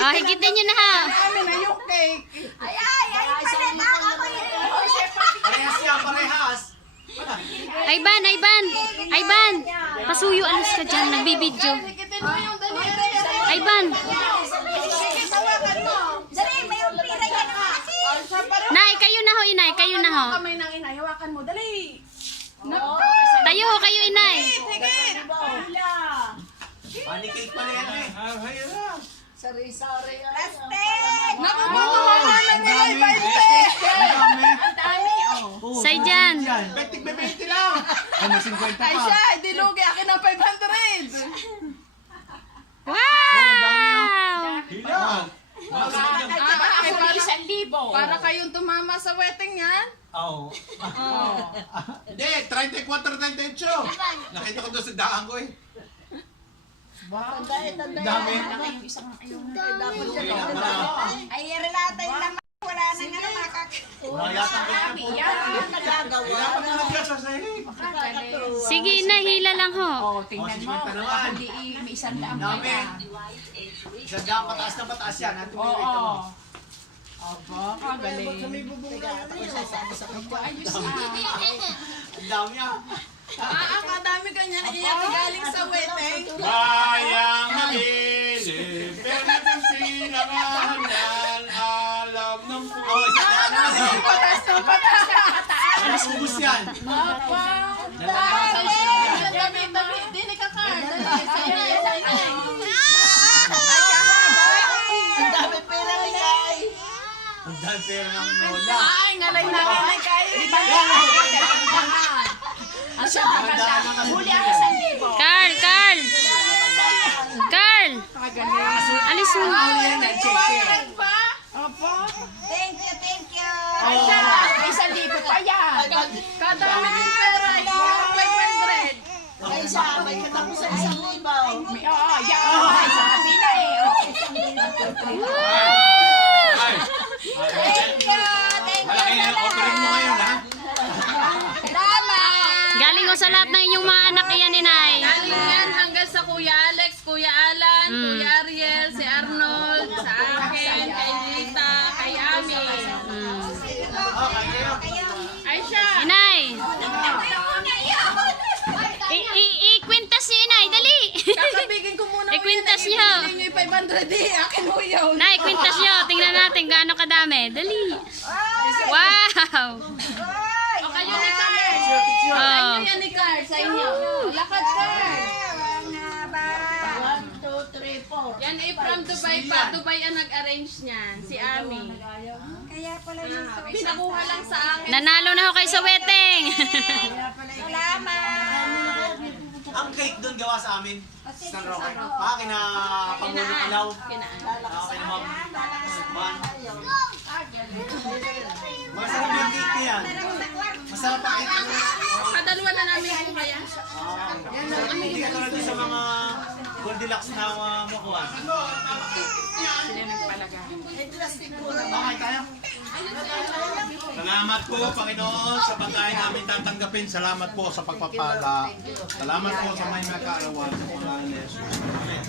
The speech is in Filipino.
Oh, higitin nyo na ha. Amin na yung cake. Ay, palit ako Parehas yan, parehas. Ayban, pasuyo, alis ka dyan, nagbibidyo. Higitin mo yung dali. Ayban, Dali, may pira yan kasi. nay, kayo na ho, inay, kayo na ho. Kamay ng inay, hawakan mo. Dali. Tayo ho, kayo inay. Higit. Panicake pala yan eh. Plastic. Naku, matuwa na nila yung 20. Ang dami, oh. Say dyan. Bektik be 20 lang. Ano, 50 Ay pa. siya, di lugi. Akin ang 500. Wow! Hilang. Ay, para kayong tumama sa wedding yan. Oo. Hindi, 34, 38. Nakita ko doon sa daan ko eh. Dami. Ay, relata yung laman. Wala na nga namakak. Wala tang Dapat na nagkasa sa hig. Sige na, hila lang ho. Oh, tingnan mo. Hindi May isang daan. Dami. Isang daan pataas na pataas yan. Oo. Aba, kagaling. Ang dami ah. Kadami ganyan. Iyak galing sa wedding. Bayang mabilis, pero natin silangan yan, alam ng puso. Oh, isa na naman. Patas na patas. Alas ubus yan. Aba. Dami. Dili ka card. Ang dami pera ni Kay. Ang dami pera ng lola. Ay, ngalay na kay Kay. Huli Carl! Alis mo. Thank you. Ay, siya. 1,000 pa yan. Kadami ng pera. 500. Ay, siya, may katapos sa 1,000. Oo, yan. Sabi na eh. Malaki na offering mo ngayon ha. Galing ko sa lahat ng inyong mga anak yan, inay. Galing yan hanggang sa Kuya Alex, Kuya Alan, Kuya Ariel, si Arnold, sa akin, kay Rita, kay Ami. Ay siya. Inay, i-kwintas niyo, inay, dali. Kakabigin ko muna Ikwintas niyo. Ibigin niyo yung 500 eh. Akin mo yun. Nay, kwintas niyo. Tingnan natin gaano kadami. Dali. Wow! O kayo ni Carl. Oh. Kayo yan ni Carl sa inyo. Lakad Carl. 1, 2, 3, 4. Yan ay from Dubai pa. Dubai ang nag-arrange niyan. Si Ami. Kaya pala yung Pinakuha lang sa akin. Nanalo na ako kayo sa wedding. salamat. Ang cake doon gawa sa amin. San Roque. Kina Pangulong Alaw. Kina Ma'am. Man. Masarap yung cake niya yan. Masarap ang cake niya. Kadalawa na namin po kaya. Hindi ka tulad sa mga Goldilocks na makuha. Sila nagpalaga. Okay, kaya. Salamat po, Panginoon, sa pagkain namin tatanggapin. Salamat po sa pagpapala. Salamat po sa may magkaarawan sa pangalan ni Jesus. Amen.